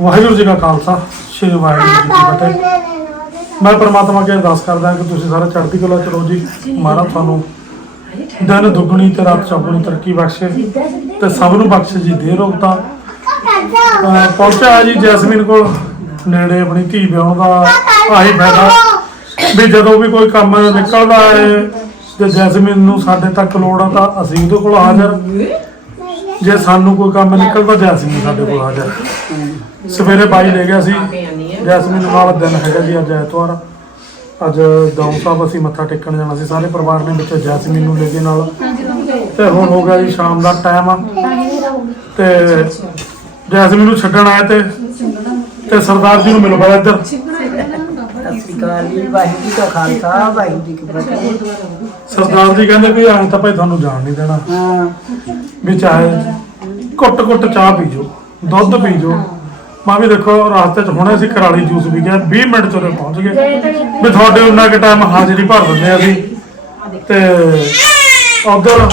ਵਾਹਿਗੁਰੂ ਜੀ ਕਾ ਖਾਲਸਾ ਸ੍ਰੀ ਵਾਹਿਗੁਰੂ ਜੀ ਕੀ ਫਤਿਹ। ਮੈਂ ਪਰਮਾਤਮਾ ਅੱਗੇ ਅਰਦਾਸ ਕਰਦਾ ਕਿ ਤੁਸੀਂ ਸਾਰੇ ਚੜ੍ਹਦੀ ਕਲਾ ਚਲੋ ਜੀ। ਮਹਾਰਾਜ ਤੁਹਾਨੂੰ ਦਿਨ ਦੁੱਗਣੀ ਤੇ ਰਾਤ ਚੌਗੁਣੀ ਤਰੱਕੀ ਬਖਸ਼ੇ ਤੇ ਸਭ ਨੂੰ ਬਖਸ਼ੇ ਜੀ ਦੇ ਰੋਗਤਾ ਪਹੁੰਚਿਆ ਜੀ ਜੈਸਮੀਨ ਕੋਲ ਨੇੜੇ ਆਪਣੀ ਧੀ ਵਿਆਹਣ ਦਾ ਆਹੀ ਫਾਇਦਾ। ਵੀ ਜਦੋਂ ਵੀ ਕੋਈ ਕੰਮ ਨਿਕਲਦਾ ਹੈ ਤੇ ਜੈਸਮੀਨ ਨੂੰ ਸਾਡੇ ਤੱਕ ਲੋੜ ਆ ਤਾਂ ਅਸੀਂ ਉਹਦੇ ਕੋਲ ਹਾਜ਼ਰ। ਜੇ ਸਾਨੂੰ ਕੋਈ ਕੰਮ ਨਿਕਲਦਾ ਜੈਸਮੀਨ ਸਾਡੇ ਕੋਲ ਹਾਜ਼ਰ ਸਵੇਰੇ ਬਾਈ ਲੈ ਗਿਆ ਸੀ। ਜੈਸਮੀਨ ਨਾਲ ਦਿਨ ਹੈਗਾ ਜੀ ਅੱਜ ਐਤਵਾਰ। ਅੱਜ ਦੌਂ ਸਾਹਿਬ ਅਸੀਂ ਮੱਥਾ ਟੇਕਣ ਜਾਣਾ ਸੀ। ਸਾਰੇ ਪਰਿਵਾਰ ਨੇ ਵਿੱਚ ਜੈਸਮੀਨ ਨੂੰ ਲੈ ਕੇ ਨਾਲ। ਤੇ ਹੁਣ ਹੋ ਗਿਆ ਜੀ ਸ਼ਾਮ ਦਾ ਟਾਈਮ ਤੇ ਜੈਸਮੀਨ ਨੂੰ ਛੱਡਣ ਆਏ ਤੇ ਤੇ ਸਰਦਾਰ ਜੀ ਨੂੰ ਮਿਲੋ ਬੜਾ ਇੱਧਰ। ਜੀ। ਵਾਹਿਗੁਰੂ ਜੀ ਕਾ ਖਾਲਸਾ। ਵਾਹਿਗੁਰੂ ਜੀ ਕੀ ਫਤਿਹ। ਸਰਦਾਰ ਜੀ ਕਹਿੰਦੇ ਵੀ ਐਂ ਤਾਂ ਭਾਈ ਤੁਹਾਨੂੰ ਜਾਣ ਨਹੀਂ ਦੇਣਾ। ਹਾਂ। ਵੀ ਚਾਹੇ ਘੁੱਟ ਘੁੱਟ ਚਾਹ ਪੀ ਜਾਓ ਦੁੱਧ ਪੀ ਜਾਓ ਮੈਂ ਵੀ ਦੇਖੋ ਰਾਸਤੇ 'ਚ ਹੁਣੇ ਅਸੀਂ ਕਰਾਲੀ ਜੂਸ ਵੀ ਗਿਆ 20 ਮਿੰਟ 'ਚ ਉਰੇ ਪਹੁੰਚ ਗਏ। ਵੀ ਤੁਹਾਡੇ ਉਹਨਾਂ ਕੇ ਟਾਈਮ ਹਾਜ਼ਰੀ ਭਰ ਦਿੰਦੇ ਆ ਅਸੀਂ। ਤੇ ਉਧਰ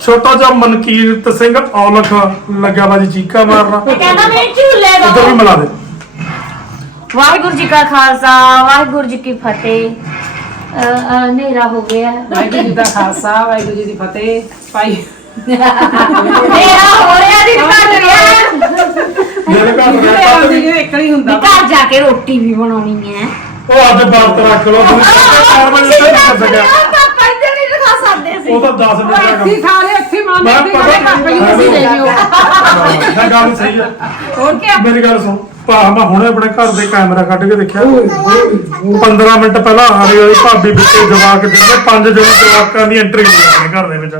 ਛੋਟਾ ਜਿਹਾ ਮਨਕੀਰਤ ਸਿੰਘ ਔਲਖ ਲੱਗਿਆ ਵਾ ਜੀ ਚੀਕਾ ਮਾਰਨਾ। ਕਹਿੰਦਾ ਮੇਰੇ ਝੂਲੇ ਉਧਰ ਵੀ ਮਿਲਾ ਦੇ। ਵਾਹਿਗੁਰੂ ਜੀ ਕਾ ਖਾਲਸਾ ਵਾਹਿਗੁਰੂ ਜੀ ਕੀ ਫਤਿਹ। ਅ, ਅ, ਹਨੇਰਾ ਹੋ ਗਿਆ। ਵਾਹਿਗੁਰੂ ਜੀ ਦਾ ਖਾਲਸਾ ਵਾਹਿਗੁਰੂ ਜੀ ਦੀ ਫਤਿਹ। ਭਾਈ ਹਨੇਰਾ ਹੋ ਰਿਹਾ ਦੀ ਘਟ ਰਿਹਾ। ਮੇਰੇ ਘਰ ਦੇ ਇੱਕ ਹੀ ਹੁੰਦਾ ਘਰ ਜਾ ਕੇ ਰੋਟੀ ਵੀ ਬਣਾਉਣੀ ਹੈ। ਉਹ ਅੱਜ ਵਰਤ ਰੱਖ ਲਓ ਤੁਸੀਂ ਚਾਰ ਵਜੇ ਤੱਕ ਨਹੀਂ ਕਰ ਸਕਿਆ। ਪਾਪਾ ਇੱਧਰ ਨਹੀਂ ਰਖਾ ਸਕਦੇ ਸੀ ਉਹ ਤਾਂ 10 ਮਿੰਟ ਦਾ ਕੰਮ ਸਾਰੇ ਇੱਥੇ ਮਾਂ ਮੈਂ ਦੇ ਪਤਾ ਪਾਪਾ ਜੀ ਤੁਸੀਂ ਲੈ ਲਿਓ ਮੈਂ ਗੱਲ ਸਹੀ ਹੋਰ ਕੀ ਮੇਰੀ ਗੱਲ ਸੁਣ। ਭਾ ਮੈਂ ਹੁਣੇ ਆਪਣੇ ਘਰ ਦੇ ਕੈਮਰਾ ਕੱਢ ਕੇ ਦੇਖਿਆ। 15 ਮਿੰਟ ਪਹਿਲਾਂ ਹਾਰੀ ਵਾਲੀ ਭਾਬੀ ਵਿੱਚ ਜਵਾਕ ਦੇ ਪੰਜ ਜਣੇ ਜਵਾਕਾਂ ਦੀ ਐਂਟਰੀ ਹੋਈ ਆਪਣੇ ਘਰ ਦੇ ਵਿੱਚ।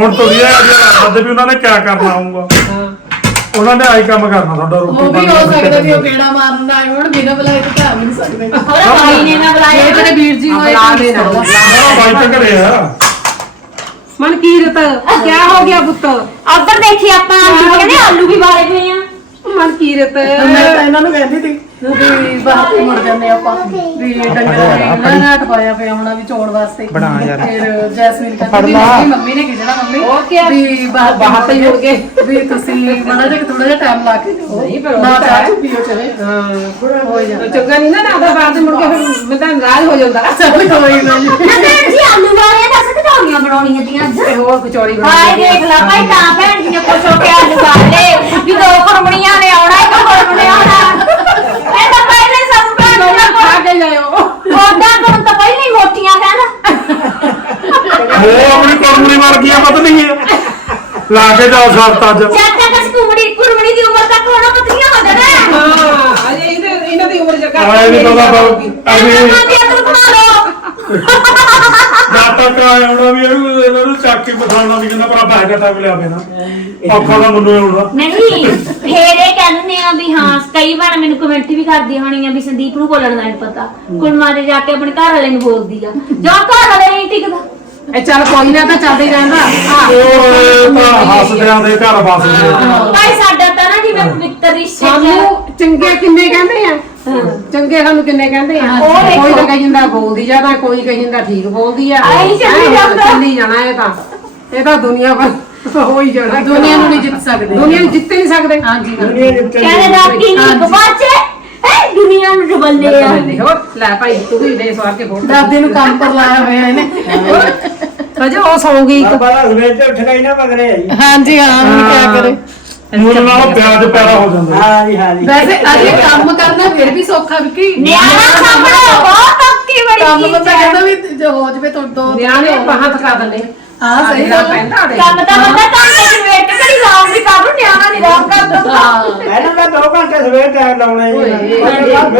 ਹੁਣ ਤੁਸੀਂ ਇਹ ਅਜੇ ਰੱਖਦੇ ਵੀ ਉਹਨਾਂ ਨੇ ਕਿਆ ਕਰਨਾ ਆਊਗਾ ਉਹਨਾਂ ਨੇ ਆਈ ਕੰਮ ਕਰਨਾ ਤੁਹਾਡਾ ਰੋਟੀ ਉਹ ਵੀ ਹੋ ਪਾਣੀ ਸਕਦਾ ਵੀ ਉਹ ਕਿਹੜਾ ਮਾਰਨ ਦਾ ਆਏ ਹੋਣ ਬਿਨਾਂ ਬੁਲਾਏ ਤਾਂ ਘਰ ਵੀ ਨਹੀਂ ਸਕਦੇ ਹੋਰ ਭਾਈ ਨੇ ਨਾ ਬੁਲਾਇਆ ਇਹ ਜਿਹੜੇ ਵੀਰ ਜੀ ਹੋਏ ਬੁਲਾ ਦੇ ਨਾ ਮੇਰਾ ਬਾਈ ਤਾਂ ਘਰੇ ਆ। ਮਨਕੀਰਤ ਕੀ ਹੋ ਗਿਆ ਪੁੱਤ? ਉੱਧਰ ਦੇਖੀ ਆਪਾਂ ਆਲੂ ਕਹਿੰਦੇ ਆਲੂ ਵੀ ਵਾਲੇ ਪਏ ਆ। ਮਨਕੀਰਤ। ਮੈਂ ਤਾਂ ਇਹਨਾਂ ਨੂੰ ਕਹਿੰਦੀ ਸੀ। ਵੀ ਬਾਹਰ ਤੇ ਮੁੜ ਜਾਂਦੇ ਆਪਾਂ। ਵੀ ਡੰਗਰ ਨਾ ਨਾਟ ਪਾਇਆ ਪਿਆ ਹੋਣਾ ਵੀ ਚੋਣ ਵਾਸਤੇ। ਬਣਾ ਯਾਰ। ਫਿਰ ਜੈਸਮੀਨ ਕਹਿੰਦੀ ਨਹੀਂ, ਮੰਮੀ ਨੇ ਕਿਹਾ ਮੰਮੀ? ਵੀ ਬਾਹਰ ਬਾਹਰ ਤੇ ਮੁੜ ਕੇ ਵੀ ਤੁਸੀਂ ਮਾੜਾ ਜਿਹਾ ਥੋੜਾ ਜਿਹਾ ਟਾਈਮ ਲਾ ਕੇ ਨਾ ਤਾਂ ਚਾਹ ਪੀਓ ਚਲੇ ਹਾਂ ਹੋ ਜਾਂਦਾ। ਚੰਗਾ ਨਹੀਂ ਨਾ ਆਦਾ ਬਾਅਦ ਚ ਮੁੜ ਕੇ ਫਿਰ ਮੈਂ ਤਾਂ ਨਾਰਾਜ਼ ਹੋ ਜਾਂਦਾ। ਚੱਲ ਕੋਈ ਨਾ ਜੀ। ਆਲੂ ਵਾਲੇ ਦੱਸ ਕਟੌਰੀਆਂ ਬਣਾਉਣੀਆਂ ਦੀਆਂ ਅੱਜ। ਤੇ ਹੋਰ ਕਚੌੜੀ ਬਣਾ ਹਾਏ ਦੇਖ ਲੈ ਭਾਈ ਤਾਂ ਭੈਣ ਦੀਆਂ ਖੁਸ਼ ਹੋ ਕੇ ਆਲੂ ਵਾਲੇ ਵੀ ਦੋ ਕੁੜਮਣੀਆਂ ਨੇ ਆਉਣਾ ਇੱਕ ਕੁੜਮਣੇ ਆਉਣਾ ਇਹ ਤਾਂ ਪਹਿਲੇ ਸਭ ਭੈਣ ਦੀਆਂ ਖਾ ਕੇ ਜਾਇਓ ਕੋਡਾ ਕੋਣ ਤਾਂ ਪਹਿਲੇ ਹੀ ਮੋਟੀਆਂ ਕਹਿੰਦਾ ਉਹ ਆਪਣੀ ਕੁੜਮਣੀ ਵਰਗੀਆਂ ਪਤਾ ਨਹੀਂ ਹੈ ਲਾ ਕੇ ਜਾਓ ਸ਼ਰਤ ਅੱਜ। ਜਦ ਤੱਕ ਅਸੀਂ ਕੁੜਮਣੀ ਦੀ ਉਮਰ ਤੱਕ ਹੋਣਾ ਪਤਲੀਆਂ ਹੋ ਜਾਣਾ। ਹਾਂ ਅਜੇ ਇਹਦੇ ਇਹਨਾਂ ਦੀ ਉਮਰ ਜੱਗਾ ਆਏ ਨਹੀਂ ਪਤਾ ਬਾਬੂ ਇਹਨਾਂ ਬਣਾ ਜਦ ਤੱਕ ਆਇਆ ਹੋਣਾ ਵੀ ਇਹਨੂੰ ਇਹਨਾਂ ਨੂੰ ਚੱਕ ਕੇ ਬਿਠਾਉਣਾ ਵੀ ਕਹਿੰਦਾ ਭਰਾ ਬਾਹਰ ਟਾਈਮ ਲਿਆਵੇ ਨਾ ਔਖਾ ਦਾ ਇਹ ਹੋਣਾ। ਨਹੀਂ ਫੇਰ ਇਹ ਕਹਿੰਦੇ ਆ ਵੀ ਹਾਂ ਕਈ ਵਾਰ ਮੈਨੂੰ ਕਮੈਂਟ ਵੀ ਕਰਦੀ ਹੋਣੀ ਆ ਵੀ ਸੰਦੀਪ ਨੂੰ ਬੋਲਣ ਦਾ ਨਹੀਂ ਪਤਾ। ਕੁਲਮਾ ਦੇ ਜਾ ਕੇ ਆਪਣੇ ਘਰ ਵਾਲੇ ਨੂੰ ਬੋਲਦੀ ਆ। ਜੋ ਘਰ ਵਾਲੇ ਨਹੀਂ ਟਿਕਦਾ। ਇਹ ਚੱਲ ਕੋਈ ਨਾ ਤਾਂ ਚੱਲਦਾ ਹੀ ਰਹਿੰਦਾ। ਉਹ ਤਾਂ ਹੱਸਦਿਆਂ ਦੇ ਘਰ ਵਸਦੇ ਆ। ਭਾਈ ਸਾਡਾ ਤਾਂ ਨਾ ਜਿਵੇਂ ਪਵਿੱਤਰ ਰਿਸ਼ਤੇ ਚ ਸਾਨੂੰ ਚੰਗੇ ਕਿੰਨੇ ਕਹਿੰਦੇ ਆ? ਚੰਗੇ ਸਾਨੂੰ ਕਿੰਨੇ ਕਹਿੰਦੇ ਆ? ਉਹ ਵੇਖੋ। ਕੋਈ ਤਾਂ ਕਹੀ ਜਾਂਦਾ ਬੋਲਦੀ ਜ਼ਿਆਦਾ ਕੋਈ ਕਹੀ ਜਾਂਦਾ ਠੀਕ ਬੋਲਦੀ ਆ। ਆਹੀ ਚੱਲੀ ਐਂ ਜਾਂਦਾ। ਚੱਲੀ ਜਾਣਾ ਇਹ ਤਾਂ। ਇਹ ਤਾਂ ਦੁਨੀਆ ਪਰ ਹੋ ਹੀ ਜਾਣਾ। ਦੁਨੀਆ ਨੂੰ ਨਹੀਂ ਜਿੱਤ ਸਕਦੇ। ਦੁਨੀਆ ਨੂੰ ਜਿੱਤ ਹੀ ਨਹੀਂ ਸਕਦੇ। ਹਾਂਜੀ। ਕਹਿੰਦੇ ਦਾਤੀ ਨਹੀਂ ਗਵਾਚੇ ਇਹ ਦੁਨੀਆ ਨੂੰ ਡਬਲੇ ਆ। ਦੇਖੋ ਲੈ ਭਾਈ ਤੂੰ ਵੀ ਦੇ ਸਵਾਰ ਕੇ ਫੋਟੋ ਦਾਦੇ ਨੂੰ ਕੰਮ ਪਰ ਲਾਇਆ ਹੋਇਆ ਇਹਨੇ। ਅਜੇ ਉਹ ਸੌਂਗੀ ਬਾਬਾ ਸਵੇਰ ਤੇ ਉੱਠਣਾ ਹੀ ਨਾ ਮਗਰੇ। ਹਾਂਜੀ ਹਾਂ ਹੁਣ ਕੀ ਕਰੇ? ਮੂਲ ਨਾਲ ਪਿਆਜ ਪੈਰਾ ਹੋ ਜਾਂਦਾ ਹਾਂ ਜੀ ਹਾਂ ਜੀ ਵੈਸੇ ਅਜੇ ਕੰਮ ਕਰਨਾ ਫਿਰ ਵੀ ਸੌਖਾ ਵੀ ਨਿਆਣਾ ਸਾਹਮਣੇ ਬਹੁਤ ਔਖੀ ਬੜੀ ਕੰਮ ਬੰਦਾ ਹੈ ਕਹਿੰਦਾ ਵੀ ਜੇ ਹੋ ਜਵੇ ਤੋਂ ਦੋ ਨਿਆਣੇ ਬਾਹਾਂ ਥਕਾ ਦਿੰਦੇ। ਹਾਂ ਸਹੀ ਗੱਲ ਹੈ। ਪੈਂਦਾ ਦੇ ਕੰਮ ਤਾਂ ਬੰਦਾ ਘੰਟੇ ਦੀ ਵੇਟ ਕਰੀ ਲਾਉਂ ਵੀ ਕਰ ਨਿਆਣਾ ਨਹੀਂ ਰਾਮ ਕਰਦਾ ਹਾਂ ਪਹਿਲਾਂ ਮੈਂ 2 ਘੰਟੇ ਸਵੇਰ ਟਾਈਮ ਲਾਉਣਾ ਜੀ ਫਿਰ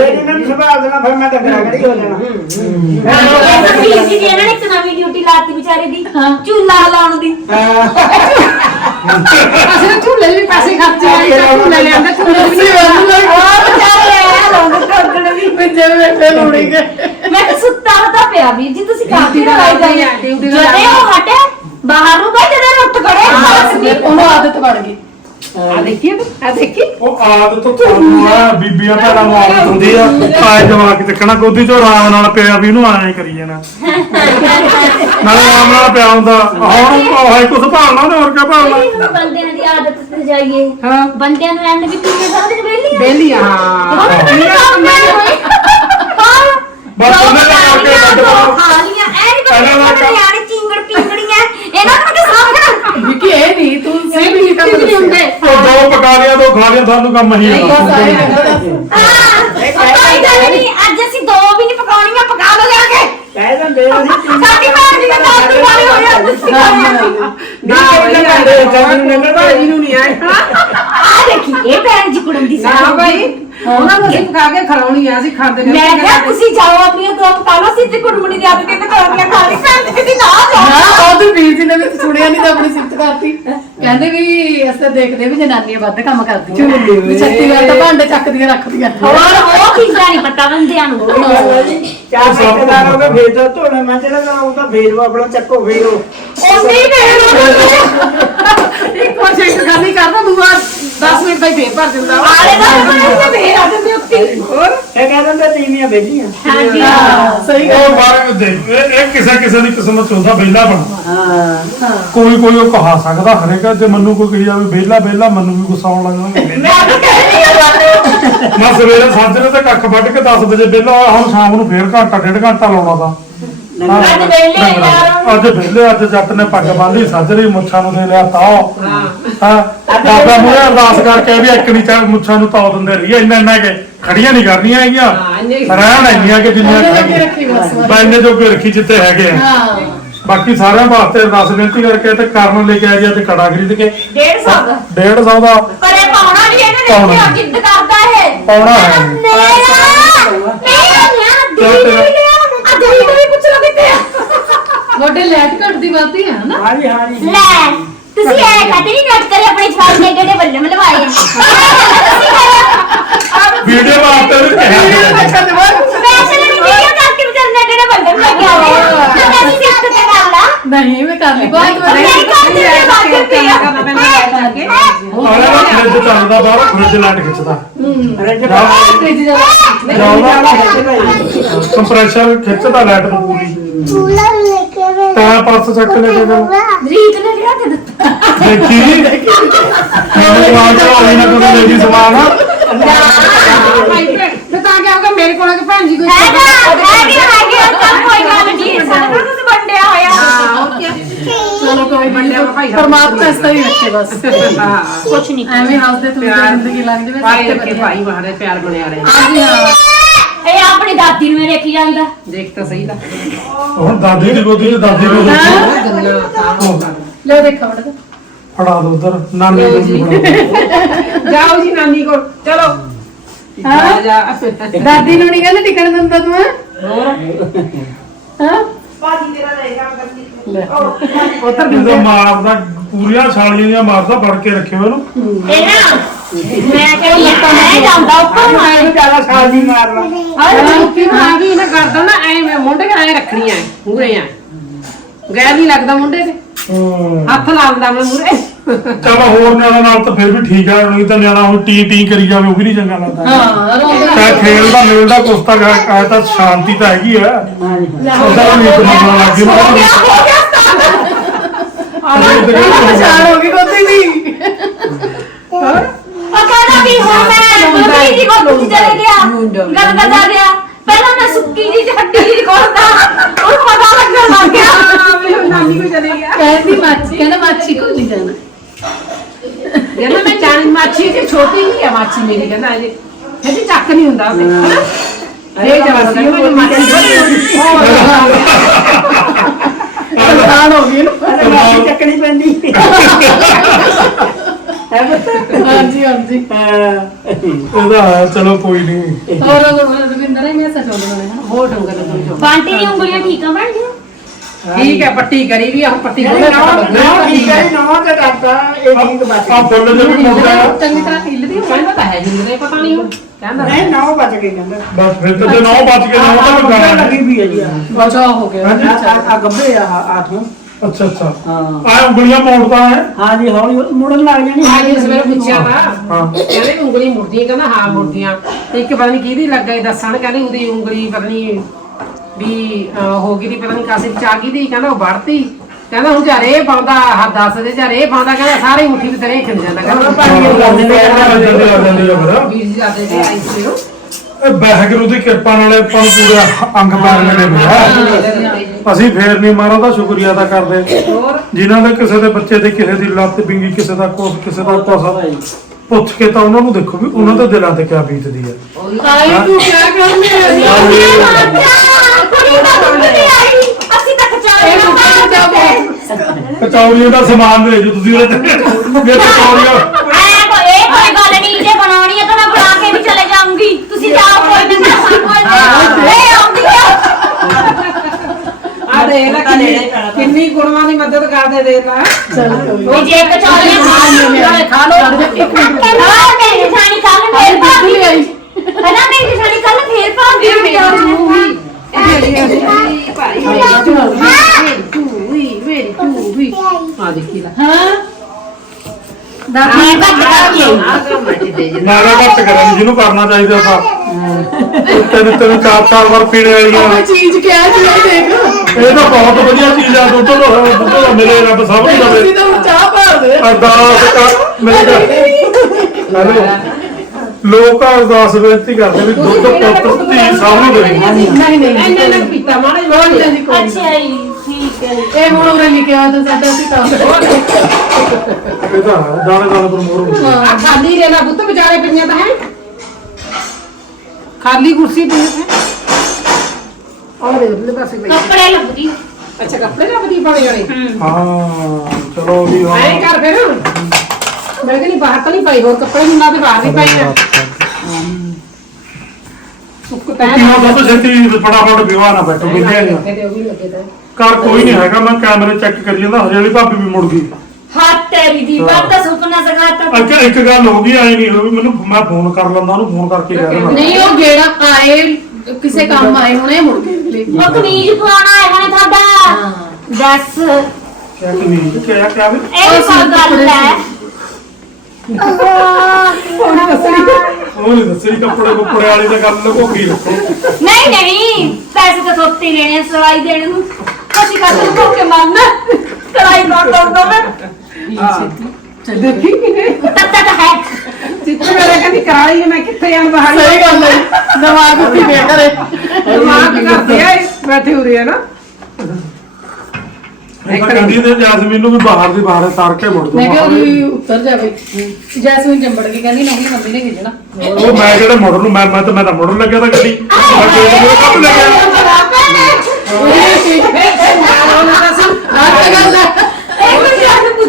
ਇਹਨਾਂ ਨੂੰ ਸੰਭਾਲ ਦੇਣਾ ਫਿਰ ਮੈਂ ਤਾਂ ਗਰਾਗੜੀ ਹੋ ਜਾਣਾ। ਵੀਰ ਜੀ ਦੀ ਇਹਨਾਂ ਨੇ ਇੱਕ ਨਵੀਂ ਡਿਊਟੀ ਲਾਤੀ ਵਿਚਾਰੇ ਦੀ ਝੂਲਾ ਲਾਉਣ ਦੀ। ਅਸੀਂ ਤਾਂ ਝੂਲੇ ਵੀ ਪੈਸੇ ਖਰਚੇ ਤਾਂ ਝੂਲੇ ਲਿਆਂਦੇ ਝੂਲੇ ਵੀ ਨਹੀਂ ਉਹ ਵਿਚਾਰੇ ਵੀ ਗਏ ਮੈਂ ਤਾਂ ਸੁੱਤਾ ਹੁੰਦਾ ਪਿਆ ਵੀਰ ਜੀ ਤੁਸੀਂ ਕਾਫੀ ਲੜਾਈ ਜਦੇ ਉਹ ਹਟੇ ਬਾਹਰ ਨੂੰ ਗਏ ਜਦੇ ਉੱਠ ਖੜੇ ਉਹਨੂੰ ਆਦਤ ਬਣ ਗਈ। ਆ ਦੇਖੀਏ ਤੂੰ? ਆ ਦੇਖੀ? ਉਹ ਆਦਤ ਤੁਹਾਨੂੰ ਆ ਬੀਬੀਆਂ ਭੈਣਾਂ ਨੂੰ ਆਦਤ ਹੁੰਦੀ ਆ। ਆਏ ਜਵਾਕ ਚੱਕਣਾ ਗੋਦੀ ਚੋਂ ਆਰਾਮ ਨਾਲ ਪਿਆ ਵੀ ਇਹਨੂੰ ਐਂ ਕਰੀ ਜਾਣਾ। ਨਾਲੇ ਆਰਾਮ ਨਾਲ ਪਿਆ ਹੁੰਦਾ। ਹੁਣ ਉਹ ਹੈ ਕੁਝ ਭਾਲਣਾ ਉਹਨੇ ਹੋਰ ਕਿਆ ਭਾਲਣਾ ਬੰਦਿਆਂ ਦੀ ਆਦਤ ਤੇ ਜਾਈਏ ਹਾਂ। ਬੰਦਿਆਂ ਨੂੰ ਐਂਡ ਵੀ ਕਿੰਨੇ ਸਾਰਾ ਦਿਨ ਵਿਹਲੀ ਬੇਲੀ ਹਾਂ। ਬਸ ਉਹਨੇ ਤਾਂ ਕਰਕੇ ਛੱਡ ਦਿੱਤਾ। ਖਾ ਲੀਆਂ ਐ ਨਹੀਂ ਦਾ ਕੰਮ- ਨਿਆਣੇ ਚਿੰਗੜ ਪਿੰਗੜੀਆਂ ਇਹਨਾਂ ਨੂੰ ਤਾਂ ਸਾਹਮਣੇ ਵਿੱਕੀ ਇਹ ਨਹੀਂ ਤੂੰ ਸਹੀ ਵੀ ਕੰਮ ਨਹੀਂ ਹੁੰਦੇ। ਉਹ ਦੋ ਪਕਾ ਲਿਆ ਦੋ ਖਾ ਲਿਆ ਸਾਨੂੰ ਕੰਮ ਹੀ ਨਹੀਂ ਬਸ ਆਏ ਆ ਹਾਂ ਕੋਈ ਗੱਲ ਨਹੀਂ ਅੱਜ ਅਸੀਂ ਦੋ ਵੀ ਨਹੀਂ ਪਕਾਉਣੀਆਂ ਪਕਾ ਲਓ ਜਾ ਕੇ। ਕਹਿ ਦਿੰਦੇ ਅਸੀਂ ਸਾਡੀ ਜੀ ਦਾ ਕੰਮ ਦੀ ਵਾਰੀ ਹੋਇਆ ਤੁਸੀਂ ਨਾ ਕੋਈ ਨਾ। ਦੇ ਜਦ ਨੂੰ ਨੰਗਲ ਭਾਈ ਨੂੰ ਨਹੀਂ ਆਏ। ਆ ਦੇਖੀ ਇਹ ਭੈਣ ਜੀ ਕੁੜਮ ਦੀ ਨਾ ਭਾਈ ਉਹਨਾਂ ਨੂੰ ਅਸੀਂ ਪਕਾ ਕੇ ਖਰਾਉਣੀ ਆ ਅਸੀਂ ਖਾਂਦੇ ਨੇ ਮੈਂ ਕਿਹਾ ਤੁਸੀਂ ਜਾਓ ਆਪਣੀਆਂ ਦੋ ਪਕਾ ਲਓ ਤੇ ਕੁੜਮਣੀ ਦੀ ਆਦਤ ਕਿਤੇ ਕਰਾਂਗੇ ਖਾਣੀ ਭੈਣ ਜੀ ਕਿਤੇ ਨਾ ਜਾਓ। ਨਾ ਉਹ ਤੇ ਵੀਰ ਜੀ ਨੇ ਵੀ ਸੁਣਿਆ ਨਹੀਂ ਤਾਂ ਆਪਣੀ ਸਿਫਤ ਕਰਤੀ। ਕਹਿੰਦੇ ਵੀ ਅਸੀਂ ਤਾਂ ਦੇਖਦੇ ਵੀ ਜਨਾਨੀਆਂ ਵੱਧ ਕੰਮ ਕਰਦੀਆਂ। ਵੀ ਛੱਤੀ ਵਾਰ ਤਾਂ ਭਾਂਡੇ ਚੱਕਦੀਆਂ ਰੱਖਦੀਆਂ। ਹੋਰ ਉਹ ਚੀਜ਼ਾਂ ਨਹੀਂ ਪਤਾ ਬੰਦਿਆਂ ਨੂੰ। ਚਾਰ ਠੇਕੇਦਾਰ ਹੋ ਗਏ ਫੇਰ ਤਾਂ ਧੋਣੇ। ਮੈਂ ਜਿਹੜਾ ਨਾ ਉਹ ਤਾਂ ਫੇਰ ਉਹ ਆਪਣਾ ਚੱਕੋ ਫੇਰੋ ਉਹਨੇ ਹੀ ਮੇਰੇ ਇੱਕ ਵਾਰ ਚੈੱਕ ਕਰਨੀ ਕਰਦਾ ਦੂਆ। 10 ਮਿੰਟ ਬਾਈ ਫੇਰ ਭਰ ਦਿੰਦਾ ਵਾ। ਆਲੇ ਦਾ ਤੇ ਫੇਰ ਆ ਜਾਂਦੇ ਉੱਤੇ ਹੋਰ? ਇਹ ਕਹਿ ਦਿੰਦੇ ਤੀਵੀਆਂ ਬੇਲੀਆਂ ਹਾਂਜੀ। ਹਾਂ ਸਹੀ ਗੱਲ ਉਹ ਬਾਰੇ ਦੇਖ ਇਹ ਇਹ ਕਿਸੇ ਕਿਸੇ ਦੀ ਕਿਸਮਤ ਚ ਹੁੰਦਾ ਵਿਹਲਾ ਬਣਾ। ਹਾਂ ਕੋਈ ਕੋਈ ਉਹ ਕਹਾ ਸਕਦਾ ਹਰੇਕ ਜੇ ਮੈਨੂੰ ਕੋਈ ਕਹੀ ਜਾਵੇ ਵਿਹਲਾ ਵਿਹਲਾ ਮੈਨੂੰ ਵੀ ਗੁੱਸਾ ਆਉਣ ਲੱਗ ਜਾਂਦਾ। ਮੈਂ ਤਾਂ ਕਹਿ ਰਹੀ ਹਾਂ ਮੈਂ ਸਵੇਰੇ ਸਾਜਰੇ ਤੇ ਕੱਖ ਵੱਢ ਕੇ 10 ਵਜੇ ਵਿਹਲਾ ਹੋਇਆ ਹੁਣ ਸ਼ਾਮ ਨੂੰ ਫੇਰ ਘੰਟਾ ਡੇਢ ਘੰਟਾ ਲਾਉਣਾ ਤਾਂ। ਅੱਜ ਵਿਹਲੇ ਯਾਰ। ਅੱਜ ਵਿਹਲੇ ਅੱਜ ਜੱਟ ਨੇ ਪੱਗ ਬੰਨ੍ਹੀ ਸਾਜਰੇ ਮੁੱਛਾਂ ਨੂੰ ਦੇ ਲਿਆ ਤਾਓ ਹਾਂ। ਬਾਬਾ ਮੂਹਰੇ ਅਰਦਾਸ ਕਰਕੇ ਵੀ ਇੱਕ ਨਹੀਂ ਚਾਹ ਮੁੱਛਾਂ ਨੂੰ ਤਾਓ ਦਿੰਦੇ ਰਹੀਏ। ਇੰਨਾ ਇੰਨਾ ਕਿ ਖੜੀਆਂ ਨਹੀਂ ਕਰਨੀਆਂ ਹੈਗੀਆਂ। ਇੰਨੇ ਹੀ। ਰਹਿਣ ਇੰਨੀਆਂ ਕਿ ਜਿੰਨੀਆਂ ਉਹਨੇ ਰੱਖੀ ਬਸ। ਬੰਨੇ ਜੋ ਕੋਈ ਰੱਖੀ ਜਿੱਤੇ ਹੈਗੇ ਆ। ਹਾਂ। ਬਾਕੀ ਸਾਰਿਆਂ ਵਾਸਤੇ ਅਰਦਾਸ ਬੇਨਤੀ ਕਰਕੇ ਤੇ ਕਰਨ ਲੈ ਕੇ ਆ ਗਿਆ ਤੇ ਕੜਾ ਖਰੀਦ ਕੇ। 150 ਦਾ। 150 ਦਾ। ਪਰ ਇਹ ਪਾਉਣਾ ਨਹੀਂ ਇਹਨੇ ਪਾਉਣਾ। ਦੇਖਿਆ ਜਿੱਦ ਕਰਦਾ ਇਹ। ਪਾਉਣਾ ਹੈ। ਮੇਰਾ ਮੇਰਾ ਨਿਆ ਦੀਦੀ ਵੀ ਆ ਦੀਦੀ ਨੂੰ ਵੀ ਪੁੱਛ ਲਓ ਕਿੱਥੇ ਆ। ਤੁਹਾਡੇ ਲੈਟ ਘਟਦੀ ਵੱਧਦੀ ਹੈ ਨਾ। ਹਾਂਜੀ ਹਾਂਜੀ। ਲੈ ਤੁਸੀਂ ਐ ਕਦੇ ਨਹੀਂ ਨੋਟ ਕਰੇ ਆਪਣੇ ਜਵਾਬ ਦੇ ਜਿਹੜੇ ਬੱਲੇ ਮਲਵਾਏ। ਵੀਡੀਓ ਵਾਸਤੇ ਵੀ ਕਿਹਾ ਸਪੈਸ਼ਲ ਨਹੀਂ ਵੀਡੀਓ ਕਰਕੇ ਵੀ ਕਰਨੇ ਜਿਹੜੇ ਬੱਲੇ ਲੱਗਿਆ ਹੋਇਆ ਤੇ ਅਸੀਂ ਸਿੱਖ ਤੇ ਕਰ ਲਾ ਨਹੀਂ ਮੈਂ ਕਰ ਲਈ ਬਹੁਤ ਵਾਰੀ ਨਹੀਂ ਕਰਦੇ ਤੇ ਬਾਤ ਕਰਤੇ ਆ ਆਲੇ ਦਾ ਫ੍ਰਿਜ ਚੱਲਦਾ ਬਾਹਰ ਫ੍ਰਿਜ ਲਾਈਟ ਖਿੱਚਦਾ ਰੱਜ ਫ੍ਰਿਜ ਜ਼ਿਆਦਾ ਜਾਉਂਦਾ ਕੰਪਰੈਸ਼ਰ ਖਿੱਚਦਾ ਲਾਈਟ ਨੂੰ ਪੂਰੀ ਤਾਂ ਪਰਸ ਚੱਕ ਲੈ ਕੇ ਜਾਓ ਰੀਤ ਨੇ ਲਿਆ ਕੇ ਦਿੱਤਾ ਦੇਖੀ ਮੈਨੂੰ ਸਮਾਨ ਚੜਾਉਣੀ ਨਾ ਕਦੇ ਲੇਡੀ ਸਮਾਨ ਭਾਈ ਭੈਣ ਤੇ ਤਾਂ ਕਿਹਾ ਹੋਗਾ ਮੇਰੇ ਕੋਲ ਕਿ ਭੈਣ ਜੀ ਕੋਈ ਹੈਗਾ ਹੈਗਾ ਹੈਗਾ ਚੱਲ ਕੋਈ ਗੱਲ ਨਹੀਂ ਬਸ। ਹਾਂ ਕੁਛ ਨਹੀਂ ਐਵੇਂ ਹੱਸਦੇ ਤੁਸੀਂ ਜ਼ਿੰਦਗੀ ਲੰਘ ਜਾਵੇ ਭਾਈ ਤੋਂ ਰੱਖੇ। ਭਾਈ ਮਹਾਰੇ ਪਿਆਰ ਬਣਿਆ ਰਹੇ। ਹਾਂਜੀ ਹਾਂ। ਇਹ ਆਪਣੀ ਦਾਦੀ ਨੂੰ ਇਹ ਦੇਖੀ ਜਾਂਦਾ। ਦੇਖ ਤਾਂ ਸਹੀ ਲਾ। ਹੁਣ ਦਾਦੀ ਦੀ ਗੋਦੀ 'ਚ ਦਾਦੀ ਨੂੰ ਗੱਲਾਂ ਕੰਮ ਕਰ ਲੈ ਦੇਖਾ ਬੜਾ ਫੜਾ ਦੋ ਉਧਰ ਨਾਨੀ ਨੂੰ ਵੀ ਫੜਾ ਦਿਓ। ਜਾਓ ਜੀ ਨਾਨੀ ਕੋਲ ਚਲੋ। ਹਾਂ? ਜਾ ਦਾਦੀ ਨੂੰ ਨਹੀਂ ਕਹਿੰਦੇ ਟਿਕਣ ਦਿੰਦਾ ਤੂੰ ਹੈਂ? ਹਾਂ। ਉਧਰ ਜਦੋਂ ਮਾਰਦਾ ਪੂਰੀਆਂ ਛਾਲੀਆਂ ਦੀਆਂ ਮਾਰਦਾ ਫੜ ਕੇ ਰੱਖਿਓ ਇਹਨੂੰ। ਇਹ ਨਾ ਮੈਂ ਕਹਿੰਦੀ ਐ ਜਾਂਦਾ ਉੱਪਰ ਨੂੰ ਮੈਂ ਜ਼ਿਆਦਾ ਸਾਲ ਨਹੀਂ ਮਾਰਨਾ। ਆਹ ਕਿ ਆ ਗਈ ਨਾ ਕਰਦਾ ਨਾ ਐ ਮੁੰਡੇ ਐ ਰੱਖਣੀਆਂ ਮੂਰੇ ਆ ਗੈਰ ਨਹੀਂ ਲੱਗਦਾ ਮੁੰਡੇ ਤੇ। ਹੱਥ ਲਾ ਦਿੰਦਾ ਮੈਂ ਮੂਰੇ ਚਲੋ ਹੋਰ ਨਿਆਣਾ ਨਾਲ ਤਾਂ ਫਿਰ ਵੀ ਠੀਕ ਆ ਨਹੀਂ ਤਾਂ ਨਿਆਣਾ ਹੁਣ ਟੀ ਟੀ ਕਰੀ ਜਾਵੇ ਉਹ ਵੀ ਨਹੀਂ ਚੰਗਾ ਲੱਗਦਾ। ਹਾਂ ਰੋਂਦਾ ਤਾਂ ਖੇਲਦਾ ਮਿਲਦਾ ਕੁਛ ਤਾਂ ਹੈ ਤਾਂ ਸ਼ਾਂਤੀ ਤਾਂ ਹੈਗੀ ਆ। ਉਹਦਾ ਨਹੀਂ ਇੱਕ ਮੰਨਣ ਲੱਗ ਗਈ ਹੋ ਗਿਆ ਹੋ ਗਿਆ। ਪਛਾਣ ਹੋ ਗਈ ਕੋਤੀ ਦੀ ਪਤਾ ਵੀ ਹੁਣ ਮੈਂ ਦੁੱਧੀ ਦੀ ਕੋਲ ਚ ਚਲੇ ਗਿਆ ਗੱਲ ਕਰਦਾ ਗਿਆ ਪਹਿਲਾਂ ਮੈਂ ਸੁੱਕੀ ਜੀ ਚ ਹੱਡੀ ਜੀ ਕੋਲਦਾ ਉਹ ਪਤਾ ਲੱਗਣ ਲੱਗ ਗਿਆ ਮੈਨੂੰ ਨਾਨੀ ਕੋ ਚਲੇ ਗਿਆ ਕਹਿੰਦੀ ਮਾਚੀ ਕਹਿੰਦਾ ਮਾਚੀ ਕੋਲ ਨਹੀਂ ਜਾਣਾ ਕਹਿੰਦਾ ਮੈਂ ਚਾਣੀ ਮਾਛੀ ਤੇ ਛੋਟੀ ਹੀ ਆ ਮਾਛੀ ਮੇਰੀ ਕਹਿੰਦਾ ਅਜੇ ਕਹਿੰਦੀ ਚੱਕ ਨਹੀਂ ਹੁੰਦਾ ਉਹਦੇ ਹਨਾ ਇਹ ਜਵਾਬ ਕਹਿੰਦਾ ਪਛਾਣ ਹੋ ਗਈ ਇਹਨੂੰ ਅਰੇ ਮਾਸੀ ਚੱਕਣੀ ਪੈਂਦੀ। ਹੈ ਬੱਤ ਹਾਂਜੀ ਹਾਂਜੀ। ਇਹਦਾ ਹੈ, ਚਲੋ ਕੋਈ ਨਹੀਂ। ਹੋਰ ਰਵਿੰਦਰ ਨੇ ਮੈਂ ਸੱਚ ਬੋਲਣਾ ਹੈ ਹੋ ਡੰਗਰ ਤੋਂ ਬਾਂਟੀ ਦੀ ਉਂਗਲੀਆਂ ਠੀਕ ਆ ਬਣ ਗਈਆਂ? ਠੀਕ ਹੈ ਪੱਟੀ ਕਰੀ ਵੀ ਆਹ ਪੱਟੀ ਨਾ ਠੀਕ ਹੈ ਨਾ ਤੇ ਡਾਕਟਰ ਇਹ ਠੀਕ ਬਚ ਆ ਫੁੱਲ ਜੇ ਵੀ ਆ, ਚੰਗੀ ਤਰ੍ਹਾਂ ਹਿੱਲਦੀ ਹੋਵੇ ਕਹਿੰਦਾ ਤਾਂ ਹੈ ਜਿੰਦੇ ਪਤਾ ਨਹੀਂ ਹੁਣ। ਕਹਿੰਦਾ ਨਹੀਂ ਨਾ ਬਚ ਗਈ ਕਹਿੰਦਾ। ਬਸ ਫਿਰ ਤਾਂ ਜੇ ਨੌ ਬਚ ਗਏ ਨੌ ਤਾਂ ਕੋਈ ਗਾਣਾ ਲੱਗੀ ਵੀ ਹੈ ਜੀ ਬਚਾ ਹੋ ਗਿਆ ਆ ਗੱਬੇ ਆ ਆਠੋਂ ਅੱਛਾ ਅੱਛਾ। ਹਾਂ। ਆ ਉਂਗਲੀਆਂ ਮੋੜਦਾ ਹੈ। ਹਾਂ ਜੀ ਹੌਲੀ ਹੌਲੀ ਮੁੜਨ ਲੱਗ ਜਾਣੀ। ਹਾਂ ਜੀ ਸਵੇਰੇ ਪੁੱਛਿਆ ਤਾਂ ਹਾਂ। ਕਹਿੰਦੇ ਉਂਗਲੀ ਮੁੜਦੀ ਕਹਿੰਦਾ ਹਾਂ ਮੁੜਦੀਆਂ। ਤੇ ਇੱਕ ਪਤਾ ਨਹੀਂ ਕਿਹਦੀ ਲੱਗ ਗਈ ਦੱਸਣ ਕਹਿੰਦੇ ਉਹਦੀ ਉਂਗਲੀ ਪਤਾ ਨਹੀਂ ਵੀ ਅਹ, ਹੋ ਗਈ ਦੀ ਪਤਾ ਨਹੀਂ ਕਾਸੇ ਚ ਆ ਗਈ ਦੀ ਕਹਿੰਦਾ ਉਹ ਵੜਤੀ ਕਹਿੰਦਾ ਹੁਣ ਚਾਰੇ ਇਹ ਪਾਉਂਦਾ ਆਹ ਦੱਸ ਦੇ ਚਾਰੇ ਇਹ ਪਾਉਂਦਾ ਕਹਿੰਦਾ ਸਾਰੇ ਮੁੱਠੀ ਵੀ ਤੇਰੇ ਖਿਲ ਜਾਂਦਾ ਕਹਿੰਦਾ ਪਾਣੀ ਜਾਂਦੀ ਲਾਉਂਦੇ ਨੇ ਆ ਜਾਂਦੀ ਆ ਫਿਰ ਵੀਰ ਜੀ ਜਾਂਦੇ ਤੇ ਆਈ ਸੀ ਉਹ। ਇਹ ਵਾਹਿਗੁਰੂ ਦੀ ਕਿਰਪਾ ਨਾਲ ਆਪਾਂ ਨੂੰ ਪੂਰਾ ਅੰਗ ਪੈਰ ਮਿਲੇ ਹੋਇਆ ਅਸੀਂ ਫੇਰ ਨਹੀਂ ਮਾਰਾ ਦਾ ਸ਼ੁਕਰੀਆ ਅਦਾ ਕਰਦੇ। ਜਿਨ੍ਹਾਂ ਦੇ ਕਿਸੇ ਦੇ ਬੱਚੇ ਦੇ ਕਿਸੇ ਦੀ ਲੱਤ ਬਿੰਗੀ ਕਿਸੇ ਦਾ ਕੋਸ ਕਿਸੇ ਦਾ ਕੋਸ ਪੁੱਛ ਕੇ ਤਾਂ ਉਹਨਾਂ ਨੂੰ ਦੇਖੋ ਵੀ ਉਹਨਾਂ ਦੇ ਦਿਲਾਂ ਤੇ ਕਿਆ ਬੀਤਦੀ ਹੈ। ਆਈ ਤੂੰ ਕਿਆ ਕਰਨੇ ਅਸੀਂ ਬਹੁਤ ਕਚੌਰੀਆਂ ਦਾ ਸਮਾਨ ਦੇ ਜੋ ਤੁਸੀਂ ਉਹਦੇ ਤੇ ਵੀ ਕਚੌਰੀਆਂ ਐ ਕੋਈ ਇਹ ਕੋਈ ਗੱਲ ਨਹੀਂ ਜੇ ਬਣਾਉਣੀ ਹੈ ਤਾਂ ਮੈਂ ਬਣਾ ਕੇ ਵੀ ਚਲੇ ਜਾਊਂਗੀ ਤੁਸੀਂ ਜਾਓ ਕੋਈ ਨਹੀਂ ਮੈਂ ਕੋਈ ਨਹੀਂ ਇਹ ਆਉਂਦੀ ਆ ਆ ਦੇ ਲੈ ਕਿੰਨੀ ਕਿੰਨੀ ਗੁਣਵਾਂ ਦੀ ਮਦਦ ਕਰਦੇ ਦੇ ਲਾ ਉਹ ਜੇ ਕਚੌਰੀਆਂ ਖਾ ਖਾ ਲੋ ਇੱਕ ਮਿੰਟ ਹਾਂ ਮੇਰੀ ਜਠਾਣੀ ਕੱਲ ਆਈ ਫੇਰ ਦੁੱਧ ਭਾਂਦੀ ਲਈ ਆਈ ਪਹਿਲਾਂ ਮੇਰੀ ਜਠਾਣੀ ਕੱਲ ਫੇਰ ਭਾਂਦੀ ਇਹ ਮੇਰੀ ਤੂੰ ਵੀ ਇਹ ਮੇਰੀ ਮੇਰੀ ਭਾਈ ਮੇਰੀ ਤੂੰ ਵੀ। ਮੇਰੀ ਤੂੰ ਵੀ ਆ ਦੇਖੀ ਲੈ। ਹਾਂ। ਆ ਦੇ ਘੱਟ ਜਿਹਨੂੰ ਕਰਨਾ ਚਾਹੀਦਾ ਤਾਂ। ਤਿੰਨ ਤਿੰਨ ਚਾਰ ਚਾਰ ਵਾਰ ਪੀਣੇ ਵਾਲੀਆਂ ਉਹ ਚੀਜ਼ ਕਿਆ ਜੀ ਇਹ ਦੇਖ। ਇਹ ਤਾਂ ਬਹੁਤ ਵਧੀਆ ਚੀਜ਼ ਆ ਦੁੱਧ ਦਾ ਦੁੱਧ ਦਾ ਮੇਰੇ ਰੱਬ ਸਭ ਨੂੰ ਤੁਸੀਂ ਦੇਵੇ। ਤਾਂ ਹੁਣ ਚਾਹ ਭਰ ਦੇ। ਅਰਦਾਸ ਕਰ ਮੇਰੇ ਹੈਲੋ। ਲੋਕ ਅਰਦਾਸ ਬੇਨਤੀ ਕਰਦੇ ਵੀ ਦੁੱਧ ਪੁੱਤ ਧੀ ਸਭ ਨੂੰ ਦੇਵੇ। ਨਹੀਂ ਨਹੀਂ ਇੰਨੇ ਨਾ ਪੀਤਾ ਨਹੀਂ। ਕੋਈ ਅੱਛਾ ਜੀ। ਇਹ ਹੁਣ ਉਰੇ ਲਿਖਿਆ ਤਾਂ ਸਾਡਾ ਸੀ ਕੰਮ ਇਹ ਤਾਂ ਹੈ, ਦਾਣੇ ਦਾਣੇ ਪਰ ਮੋਰ ਹੁੰਦੀ ਹੈ। ਆ ਖਾਲੀ ਲਾ ਬੁੱਤ ਵਿਚਾਰੇ ਪਈਆਂ ਤਾਂ ਹੈ। ਖਾਲੀ ਕੁਰਸੀ ਪਈ ਹੈ। ਔਰ ਇਹਦੇ ਪਾਸੇ ਪਈ। ਕੱਪੜੇ ਲੱਭਦੀ। ਅੱਛਾ ਕੱਪੜੇ ਲੱਭਦੀ ਪਾਣੀ ਵਾਲੇ? ਹਾਂ। ਚਲੋ ਐਂ ਹਾਂ। ਕਰ ਫਿਰ। ਮੈਂ ਕਹਿੰਦੀ ਬਾਹਰ ਤਾਂ ਨਹੀਂ ਪਈ ਹੋਰ ਕੱਪੜੇ ਨੂੰ ਨਾ ਤੇ ਬਾਹਰ ਨਹੀਂ ਪਈ। ਹੈ ਸੁੱਕ ਤੈਂ ਕਿਉਂ ਦੁੱਧ ਛੇਤੀ ਫਟਾਫਟ ਵਿਵਾਹ ਨਾ ਬੈਠੋ ਬਿੰਦੇ ਨਹੀਂ ਤੇ ਉਹ ਵੀ ਲੱਗੇ ਤਾਂ। ਘਰ ਕੋਈ ਨਹੀਂ ਹੈਗਾ ਮੈਂ ਕੈਮਰੇ ਚੈੱਕ ਕਰੀ ਜਾਂਦਾ ਹਜੇ ਵਾਲੀ ਭਾਬੀ ਵੀ ਮੁੜ ਗਈ। ਹੱਥ ਤੇਰੀ ਦੀ ਬਾਤ ਤਾਂ ਸੁਪਨਾ ਸਗਾਤਾ ਅੱਛਾ ਇੱਕ ਗੱਲ ਹੋ ਗਈ ਆਈ ਨਹੀਂ ਹੋਈ ਮੈਨੂੰ ਮੈਂ ਫੋਨ ਕਰ ਲੈਂਦਾ ਉਹਨੂੰ ਫੋਨ ਕਰਕੇ ਕਹਿ ਦੇਣਾ। ਨਹੀਂ ਉਹ ਗੇੜਾ ਆਏ ਕਿਸੇ ਕੰਮ ਆਏ ਹੁਣੇ ਮੁੜ ਕੇ ਅਗਲੇ। ਉਹ ਕਮੀਜ਼ ਪਾਉਣਾ ਹੈ ਹਣੇ ਤੁਹਾਡਾ। ਦੱਸ ਕਿਆ ਕਮੀਜ਼ ਕਿਆ ਕਿਆ ਵੀ? ਇਹ ਵੀ ਕੋਈ ਗੱਲ ਹੈ। ਉਹ ਨਹੀਂ ਦੱਸੀ। ਕੱਪੜੇ ਕੁੱਪੜੇ ਵਾਲੀ ਤਾਂ ਗੱਲ ਕੇ ਰੱਖੋ ਨਹੀਂ ਨਹੀਂ ਪੈਸੇ ਤਾਂ ਸੋਤੇ ਲੈਣੇ ਸਵਾਈ ਦੇਣ ਨੂੰ। ਅਸੀਂ ਨੋਟ ਕਰ ਦੋ ਮੈਂ ਦੇਖੀ ਤੱਤਾ ਤਾਂ ਹੈ। ਕਹਿੰਦੀ ਕਰਾਈ ਮੈਂ ਕਿੱਥੇ ਆਂ ਬਾਹਰ ਸਹੀ ਗੱਲ ਹੈ। ਦਿਮਾਗ ਉੱਤੇ ਪਿਆ ਕਰੇ ਦਿਮਾਗ ਕਰਦੇ ਆ ਬੈਠੇ ਹੋ ਰਹੇ ਨਾ। ਇੱਕ ਕਹਿੰਦੀ ਤੇ ਜੈਸਮੀਨ ਨੂੰ ਵੀ ਬਾਹਰ ਦੀ ਬਾਹਰ ਤਾਰ ਕੇ ਮੁੜ ਮੈਂ ਕਿਹਾ ਦੋ ਉਹਦੀ ਉੱਤਰ ਜਾਵੇ। ਜੈਸਮੀਨ ਚੰਬੜ ਕੇ ਕਹਿੰਦੀ ਨਹੀਂ ਮੰਮੀ ਨੇ ਖਿੱਚਣਾ। ਉਹ ਮੈਂ ਜਿਹੜੇ ਮੁੜਨ ਨੂੰ ਮੈਂ ਮੈਂ ਤਾਂ ਮੈਂ ਤਾਂ ਮੁੜਨ ਲੱਗਿਆ ਤਾਂ ਗੱਡੀ। ਮੈਂ ਗੇਟ ਮੇਰੇ ਕੱਪ ਲੱਗਿਆ?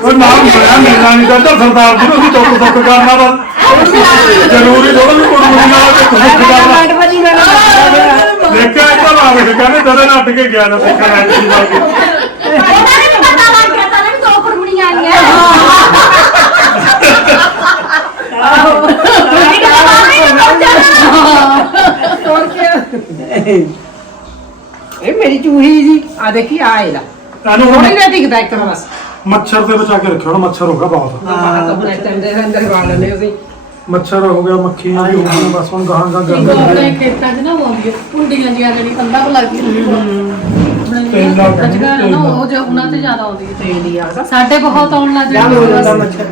ਉਹ ਨਾਮ ਮੈਂ ਮੇਰਾ ਨਹੀਂ ਕਰਦਾ ਸਰਦਾਰ ਜੀ ਨੂੰ ਅਸੀਂ ਟੁੱਕ ਟੁੱਕ ਕਰਨਾ ਦਾ ਜ਼ਰੂਰੀ ਥੋੜਾ ਵੀ ਕੁੜੀ ਨਾਲ ਤੇ ਕੁਝ ਕਰਨਾ ਬਣੀ ਮੇਰਾ ਦੇਖਿਆ ਇੱਧਰ ਆ ਕੇ ਕਹਿੰਦੇ ਜਦੋਂ ਨੱਟ ਕੇ ਗਿਆ ਨਾ ਦੇਖਣ ਆਈ ਸੀ ਜਾ ਕੇ ਉਹਨਾਂ ਨੇ ਵੀ ਪਤਾ ਲੱਗ ਗਿਆ ਤਾਂ ਵੀ ਦੋ ਕੁੜਮਣੀਆਂ ਆਈਆਂ ਆਹੋ ਇਹ ਤਾਂ ਬਾਹਰ ਹੀ ਨਾ ਪਹੁੰਚਣਾ ਤੋੜ ਕੇ ਇਹ ਮੇਰੀ ਚੂਹੀ ਜੀ। ਆ ਦੇਖੀ ਆ ਇਹਦਾ। ਇਹਨੂੰ ਥੋੜੀ ਹੁਣ ਨਾ ਟਿਕਦਾ ਇੱਕ ਤਾਂ ਬਸ ਮੱਛਰ ਤੇ ਬਚਾ ਕੇ ਰੱਖਿਓ ਨਾ ਮੱਛਰ ਹੋਗਾ ਬਹੁਤ। ਬਾਹਰ ਤਾਂ ਬਣਾ ਟੰਦੇ ਅੰਦਰ ਵਾਲ ਲੈਣੇ ਅਸੀਂ ਮੱਛਰ ਹੋ ਗਿਆ ਮੱਖੀਆਂ ਵੀ ਹੋ ਗਈਆਂ ਬਸ ਹੁਣ ਗਾਹਾਂ ਗਾਹਾਂ ਗਰਮ ਆਪਣੇ ਖੇਤਾਂ 'ਚ ਨਾ ਉਹ ਆਉਂਦੀ ਹੈ ਕੁੰਡੀਆਂ ਜੀਆਂ ਜਿਹੜੀ ਕੰਧਾਂ ਪਰ ਲੱਗਦੀ ਤੇਲ ਲਾ ਕੇ ਅੱਜ ਕੱਲ੍ਹ ਨਾ ਉਹ ਜੋ ਉਹਨਾਂ ਤੇ ਜ਼ਿਆਦਾ ਆਉਂਦੀ ਹੈ ਤੇਲੀ ਆਦਾ ਸਾਡੇ ਬਹੁਤ ਆਉਣ ਲੱਗ ਜਾਂ ਹੋ ਜਾਂਦਾ ਜਾਂਦੀ ਮੱਛਰ।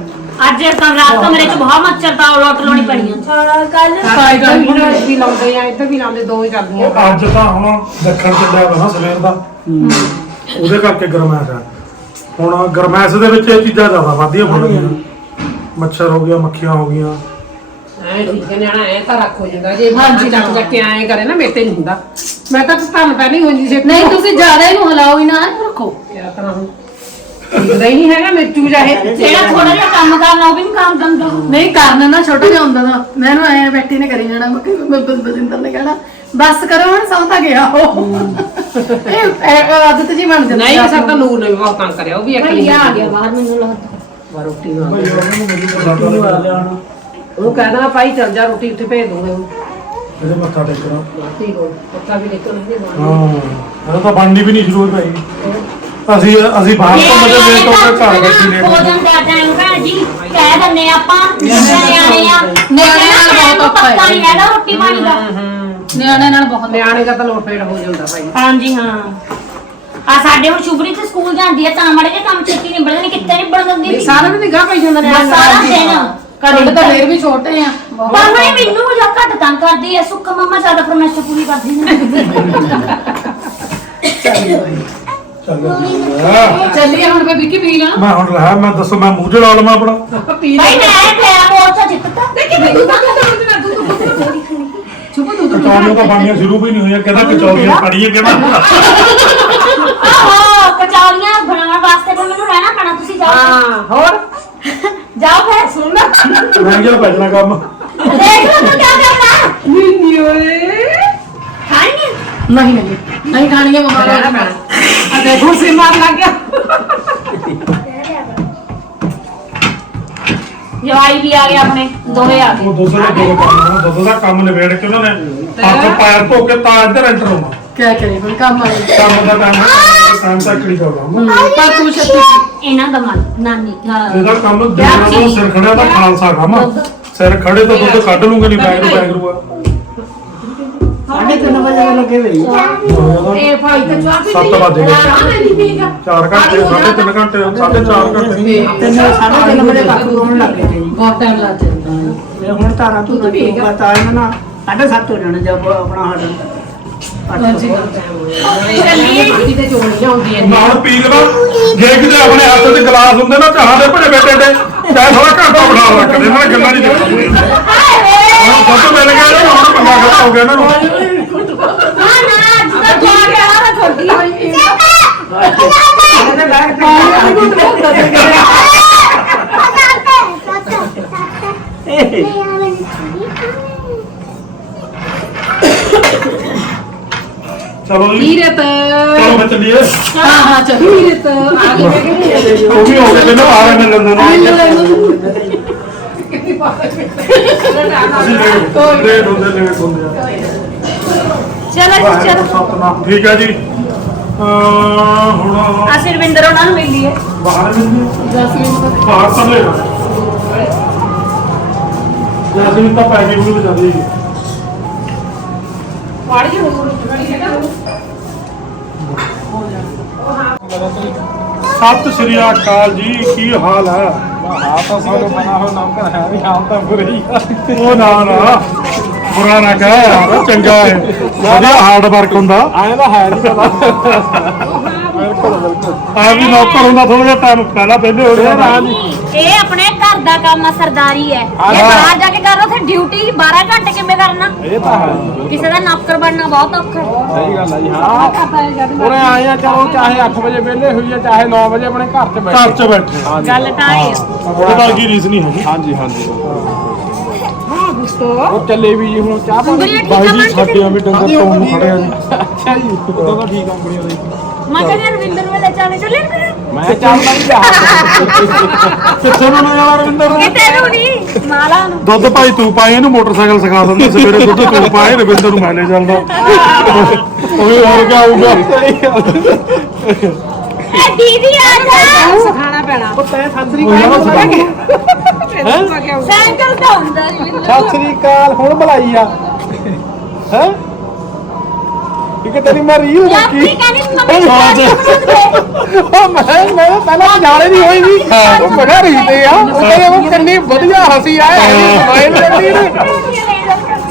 ਅੱਜ ਰਾਤ ਕਮਰੇ ਚ ਬਹੁਤ ਮੱਛਰ ਤਾਂ ਉਲਟ ਲਾਉਣੀ ਪੜੀਆਂ ਕੱਲ ਇੱਧਰ ਵੀ ਲਾਉਂਦੇ ਆ ਇੱਧਰ ਵੀ ਲਾਉਂਦੇ ਦੋ ਹੀ ਕਰਦੀਆਂ। ਉਹ ਅੱਜ ਤਾਂ ਹੁਣ ਦੱਖਣ ਚੱਲਿਆ ਵਾ ਨਾ ਸਵੇਰ ਦਾ। ਉਹਦੇ ਕਰਕੇ ਗਰਮੈਸ਼ ਆ। ਹੁਣ ਗਰਮੈਸ਼ ਦੇ ਵਿੱਚ ਇਹ ਚੀਜ਼ਾਂ ਜ਼ਿਆਦਾ ਵੱਧਦੀਆਂ ਫੜਦੀਆਂ ਮੱਛਰ ਹੋ ਗਿਆ ਮੱਖੀਆਂ ਹੋ ਗਈਆਂ। ਐ ਠੀਕ ਹੈ ਨਿਆਣਾ ਐ ਤਾਂ ਰੱਖ ਹੋ ਜਾਂਦਾ। ਜੇ ਹਾਂਜੀ, ਚੱਕ ਚੱਕ ਕੇ ਐ ਕਰੇ ਨਾ ਮੇਰੇ ਤੇ ਨਹੀਂ ਹੁੰਦਾ। ਮੈਂ ਤਾਂ ਤੁਹਾਨੂੰ ਪਹਿਲਾਂ ਹੀ ਹੁੰਦੀ ਸੀ ਨਹੀਂ ਤੁਸੀਂ ਜ਼ਿਆਦਾ ਇਹਨੂੰ ਹਲਾਓ ਹੀ ਨਾ ਇਹਨੂੰ ਰੱਖੋ। ਕਿਆ ਕਰਾਂ ਹੁਣ? ਟਿਕਦਾ ਹੀ ਨਹੀਂ ਹੈਗਾ ਮਿਰਚੂ ਜਾਹੇ ਜਿਹੜਾ ਥੋੜਾ ਜਿਹਾ ਕੰਮ ਕਰਨਾ ਉਹ ਵੀ ਨਹੀਂ ਕੰਮ ਦਿੰਦਾ ਨਹੀਂ ਕਰਨਾ ਨਾ ਛੋਟਾ ਜਿਹਾ ਹੁੰਦਾ ਤਾਂ ਮੈਂ ਇਹਨੂੰ ਐ ਬੈਠੀ ਨੇ ਕਰੀ ਜਾਣਾ ਮੈਂ ਕਿਹਾ ਮੈਂ ਬਸ ਬਜਿੰਦਰ ਨੇ ਕਹਿਣਾ ਬਸ ਕਰੋ ਹੁਣ ਸੌਂ ਤਾਂ ਗਿਆ ਉਹ। ਇਹ ਆਦਤ ਜੀ ਬਣ ਜਾਂਦੀ ਨਹੀਂ ਸਰ ਤਾਂ ਨੂਰ ਨੇ ਵੀ ਬਹੁਤ ਤੰਗ ਕਰਿਆ ਉਹ ਵੀ ਇੱਕ ਨਹੀਂ ਆ ਗਿਆ ਬਾਹਰ ਮੈਨੂੰ ਲੱਗਦਾ ਵਾ ਰੋਟੀ ਨਾਲ ਉਹ ਕਹਿੰਦਾ ਭਾਈ ਚੱਲ ਜਾ ਰੋਟੀ ਉੱਥੇ ਭੇਜ ਦੂੰਗਾ ਉਹਨੂੰ। ਇਹਦੇ ਮੱਥਾ ਟੇਕਣਾ। ਰੋਟੀ ਕੋ ਪੱਕਾ ਵੀ ਨਿਕਲ ਨਹੀਂ ਹਾਂ ਇਹ ਤਾਂ ਬਣਨੀ ਵੀ ਨਹੀਂ ਸ਼ੁਰੂ ਹੋਈ ਭਾਈ। ਅਸੀਂ ਅਸੀਂ ਬਾਹਰ ਤੋਂ ਮਦੇ ਦੇ ਤੋਂ ਘਰ ਬੈਠੀ ਨੇ ਟਾਈਮ ਭੈਣ ਜੀ ਕਹਿ ਦਿੰਨੇ ਆਪਾਂ ਨਿਆਣੇ ਆ ਨਿਆਣੇ ਨਾਲ ਬਹੁਤ ਔਖਾ ਹੈ। ਪਤਾ ਨਹੀਂ ਹੈਗਾ ਰੋਟੀ ਪਾਣੀ ਦਾ। ਨਿਆਣੇ ਨਾਲ ਬਹੁਤ ਨਿਆਣੇ ਦਾ ਤਾਂ ਲੋਟ ਪੇੜ ਹੋ ਜਾਂਦਾ ਭਾਈ। ਹਾਂਜੀ ਹਾਂ। ਆ ਸਾਡੇ ਹੁਣ ਸ਼ੁਭਰੀ ਤੇ ਸਕੂਲ ਜਾਂਦੀ ਹੈ ਤਾਂ ਮੜੇ ਜੇ ਕੰਮ ਛੇਤੀ ਨਿਬੜਦੇ ਨੇ ਕਿੱਥੇ ਨਿਬੜਨ ਦਿੰਦੀ? ਇਹ ਸਾਰਾ ਦਿਨ ਨਿਗਾਹ ਪਈ ਜਾਂਦਾ ਨੇ ਬਸ ਸਾਰਾ ਦਿਨ। ਕਦੇ ਤਾਂ ਫੇਰ ਵੀ ਛੋਟੇ ਆ ਪਰ ਮੈਂ ਮੈਨੂੰ ਜਾਂ ਘੱਟ ਤੰਗ ਕਰਦੀ ਐ ਸੁੱਖ ਮੰਮਾ ਜ਼ਿਆਦਾ ਫਰਮਾਇਸ਼ ਪੂਰੀ ਕਰਦੀ ਨੇ ਚੱਲ ਚੱਲੀਏ ਹੁਣ ਮੈਂ ਵਿੱਕੀ ਪੀ ਲਾਂ। ਮੈਂ ਹੁਣ ਰਹਾ ਮੈਂ ਦੱਸੋ ਮੈਂ ਮੂੰਹ ਜੜਾ ਲਵਾਂ ਆਪਣਾ। ਪੀ ਭਾਈ ਮੈਂ ਪਿਆ ਮੋਰਚਾ ਜਿੱਤਦਾ ਦੇਖੀ ਮੈਨੂੰ ਤਾਂ ਤੋੜ ਦੇਣਾ ਤੂੰ ਚੁੱਪ ਤੂੰ ਤੂੰ ਕਚੌਲੀਆਂ ਤਾਂ ਬਣੀਆਂ ਸ਼ੁਰੂ ਵੀ ਨਹੀਂ ਹੋਈਆਂ ਕਹਿੰਦਾ ਕਚੌਲੀਆਂ ਪੜੀਆਂ ਕਹਿੰਦਾ। ਆਹੋ ਕਚੌਲੀਆਂ ਬਣਾਉਣ ਵਾਸਤੇ ਫਿਰ ਮੈਨੂੰ ਰਹਿਣਾ ਪੈਣਾ ਤੁਸੀਂ ਜਾਓ। ਹਾਂ ਹੋਰ? ਜਾਓ ਫਿਰ ਸੁਣ ਲੈ ਮੈਂ ਕਿਹਾ ਭਜਣਾ ਕੰਮ। ਦੇਖ ਲਓ ਤੂੰ ਕੀ ਕਰਨਾ ਨੀ ਓਏ। ਖਾਣੀ ਨਹੀਂ ਨਹੀਂ। ਨਹੀਂ ਖਾਣੀਆਂ ਮਮਾ ਰਹਿਣਾ ਪੈਣਾ। ਆ ਦੇਖੋ ਸੇ ਮਾਰ ਲੱਗ ਗਿਆ। ਜਵਾਈ ਵੀ ਆ ਗਏ ਆਪਣੇ ਦੋਵੇਂ ਆ ਗਏ। ਉਹ ਦੁੱਧ ਦਾ ਦੋ ਕੰਮ ਦੁੱਧ ਦਾ ਕੰਮ ਨਿਬੇੜ ਕੇ ਉਹਨਾਂ ਨੇ ਹੱਥ ਪੈਰ ਧੋ ਕੇ ਤਾਂ ਇੱਧਰ ਐਂਟਰ ਹੋਣਾ ਕਿਆ ਕਰੇ ਕੋਈ ਕੰਮ ਆਏ ਕੰਮ ਦਾ ਟਾਈਮ ਟਾਈਮ ਤੱਕ ਨਹੀਂ ਕਰਦਾ ਪਰ ਤੂੰ ਛੱਤੀ ਇਹਨਾਂ ਦਾ ਮਨ ਨਾਨੀ ਹਾਂ। ਇਹਦਾ ਕੰਮ ਦਿਨਾਂ ਤੋਂ ਸਿਰ ਖੜਿਆ ਦਾ ਖਾਲਸਾ ਕੰਮ ਆ। ਸਿਰ ਖੜੇ ਤੋਂ ਦੁੱਧ ਕੱਢ ਲੂੰਗਾ ਨਹੀਂ ਬੈਗ ਬੈਗ ਰੂਆ। ਸਾਢੇ ਤਿੰਨ ਵਜੇ ਲੱਗੇ ਹੋਈ ਇਹ ਭਾਈ ਤੇ ਚਾਹ ਪੀ 7 ਵਜੇ ਗਏ। ਚਾਹ ਨਹੀਂ ਪੀਗਾ 4 ਘੰਟੇ 3.5 ਘੰਟੇ 4.5 ਘੰਟੇ। ਤਿੰਨ ਸਾਢੇ ਤਿੰਨ ਵਜੇ ਤੱਕ ਰੋਣ ਲੱਗ ਗਏ ਜੀ ਬਹੁਤ ਟਾਈਮ ਲੱਗ ਜਾਂਦਾ। ਤੇ ਹੁਣ ਤਾਰਾ ਤੂੰ ਤਾਂ ਠੀਕ ਬਤਾ ਇਹਨਾਂ ਨਾ ਸਾਢੇ ਸੱਤ ਹੋ ਜਾਣੇ ਜਦ ਆਪਣਾ ਹੱਡ ਹਾਂਜੀ ਚੱਲੀ ਤੇ ਚੋਣੀਆਂ ਹੁੰਦੀਆਂ ਨੇ ਨਾਲ ਪੀ ਲਵਾ। ਜੇ ਕਿਤੇ ਆਪਣੇ ਹੱਥ 'ਚ ਗਲਾਸ ਹੁੰਦੇ ਨਾ ਚਾਹਾਂ ਦੇ ਭਰੇ ਬੈਠੇ ਤੇ। ਚਾਹ ਥੋੜਾ ਘੰਟਾ ਬਿਠਾ ਰੱਖਦੇ ਇਹਨਾਂ ਨੇ ਗੱਲਾਂ ਨਹੀਂ ਕਰਦੀਆਂ ਹੁਣ ਦੁੱਧ ਮਿਲ ਗਿਆ ਨਾ ਹੁਣ ਪੰਗਾ ਖੜਾ ਹੋ ਗਿਆ ਇਹਨਾਂ ਨੂੰ ਚਲੋ ਜੀ ਕੀਰਤ ਚਲੋ ਮੈਂ ਚੱਲੀਏ ਹਾਂ ਹਾਂ ਚਲੋ ਕੀਰਤ ਆ ਗਏ ਉਹ ਵੀ ਹੋ ਗਏ ਮੈਨੂੰ ਆ ਰਹੇ ਮਿਲਣ ਦੇ ਨੂੰ ਅਸੀਂ ਲੇਟ ਲੇਟ ਹੁੰਦੇ ਲੇਟ ਹੁੰਦੇ ਆ ਚਲੋ ਜੀ ਚਲੋ। ਸਤਨਾਮ। ਠੀਕ ਹੈ ਜੀ। ਅਹ ਹੁਣ ਅਸੀਂ ਰਵਿੰਦਰ ਉਹਨਾਂ ਨੂੰ ਮਿਲ ਲਈਏ। ਬਾਹਰ ਮਿਲਦੇ ਜਸਮੀਨ ਬਾਹਰ ਤਾਂ ਲੈ ਜੈਸਮੀਨ ਤਾਂ ਪੈ ਗਈ ਉਹਨੂੰ ਜਾਂਦੀ ਹੈ ਹੋ ਹੈ ਸਤਿ ਸ਼੍ਰੀ ਅਕਾਲ ਜੀ ਕੀ ਹਾਲ ਹੈ? ਤਾਂ ਸਾਨੂੰ ਬਣਾ ਹੋ ਨੌਕਰ ਹੈ ਵੀ ਹਾਂ ਤਾਂ ਬੁਰੇ ਹੀ ਆ। ਉਹ ਨਾ ਨਾ। ਬੁਰਾ ਨਾ ਕਹਿ ਯਾਰ ਚੰਗਾ ਹੈ। ਵਧੀਆ ਹਾਰਡ ਵਰਕ ਹੁੰਦਾ। ਆਏ ਤਾਂ ਹੈ ਨਹੀਂ ਪਤਾ। ਬਿਲਕੁਲ ਬਿਲਕੁਲ ਆ ਵੀ ਨੌਕਰ ਹੁੰਦਾ ਥੋੜਾ ਜਿਹਾ ਟਾਈਮ ਪਹਿਲਾਂ ਪਹਿਲੇ ਹੋ ਗਿਆ ਇਹ ਆਪਣੇ ਘਰ ਦਾ ਕੰਮ ਆ ਸਰਦਾਰੀ ਹੈ। ਇਹ ਬਾਹਰ ਜਾ ਕੇ ਕਰੋ ਫਿਰ ਡਿਊਟੀ 12 ਘੰਟੇ ਕਿਵੇਂ ਕਰਨਾ? ਇਹ ਤਾਂ ਹੈ। ਕਿਸੇ ਦਾ ਨੌਕਰ ਬਣਨਾ ਬਹੁਤ ਔਖਾ ਹੈ। ਸਹੀ ਗੱਲ ਹੈ ਜੀ ਹਾਂ। ਉਰੇ ਆਏ ਆ ਚਲੋ ਚਾਹੇ 8 ਵਜੇ ਵਿਹਲੇ ਹੋਈਏ ਚਾਹੇ 9 ਵਜੇ ਆਪਣੇ ਘਰ 'ਚ ਬੈਠੇ। ਘਰ 'ਚ ਬੈਠੇ। ਹਾਂਜੀ ਗੱਲ ਤਾਂ ਇਹ ਆ। ਉਹਦੇ ਵਰਗੀ ਰੀਸ ਨਹੀਂ ਹੈਗੀ ਹਾਂਜੀ ਹਾਂਜੀ। ਉਹ ਚੱਲੇ ਵੀ ਜੀ ਹੁਣ ਚਾਹ ਪਾਣੀ ਉਂਗਲੀਆਂ ਠੀਕ ਬਾਈ ਆ ਜੀ? ਮਨ ਸਾਡੀਆਂ ਵੀ ਡੰਗਰ ਤੋਂ ਨੂੰ ਖੜੇ ਆ ਜੀ ਅੱਛਾ ਜੀ। ਉਦੋਂ ਤਾਂ ਠੀਕ ਕੰਪਨੀ ਦੇ। ਮੈਂ ਕਹਿੰਦੀ ਰਵਿੰਦਰ ਵੇਲੇ ਚਾਲੇ ਚੱਲੇ ਮੈਂ ਚੱਲਦਾ ਹੀ ਜਾ ਕਿੱਥੇ ਨੂੰ ਜਾਣਾ ਰਵਿੰਦਰ ਨੇ ਕਿਤੇ ਨੂੰ ਨਹੀਂ ਮਾਲਾ ਨੂੰ। ਦੁੱਧ ਭਾਈ ਤੂੰ ਪਾਏ ਇਹਨੂੰ ਮੋਟਰਸਾਈਕਲ ਸਿਖਾ ਦਿੰਦੇ ਸਵੇਰੇ ਦੁੱਧ ਤੂੰ ਪਾਏ ਰਵਿੰਦਰ ਨੂੰ ਮੈਂ ਲੈ ਜਾਂਦਾ ਉਹ ਵੀ ਹੋਰ ਕੀ ਆਊਗਾ ਇਹ ਦੀਦੀ ਆ ਜਾ। ਸਿਖਾਣਾ ਪੈਣਾ। ਉਹ ਯਾਰ ਸਿਖਾ ਸਾਈਕਲ ਤਾਂ ਹੁੰਦਾ ਰਵਿੰਦਰ ਸਤਿ ਸ੍ਰੀ ਅਕਾਲ ਹੁਣ ਬੁਲਾਈ ਆ। ਹੈ? ਕਿ ਤੇਰੀ ਮੈਂ ਰੀਲ ਆਪਣੀ ਦੇਖੀ। ਕਹਿੰਦੀ ਮੰਮੀ ਉਹ ਮੈਂ ਮੈਂ ਪਹਿਲਾਂ ਜਾਣੇ ਨਹੀਂ ਹੋਈ ਵੀ। ਉਹ ਬੜਾ ਰੀਲ ਤੇ ਆ। ਉਹ ਕਹਿੰਦੇ ਉਹ ਕਿੰਨੀ ਵਧੀਆ ਹਸੀ ਆਏ ਸਮਾਈਲ ਕਰਦੀ ਨੇ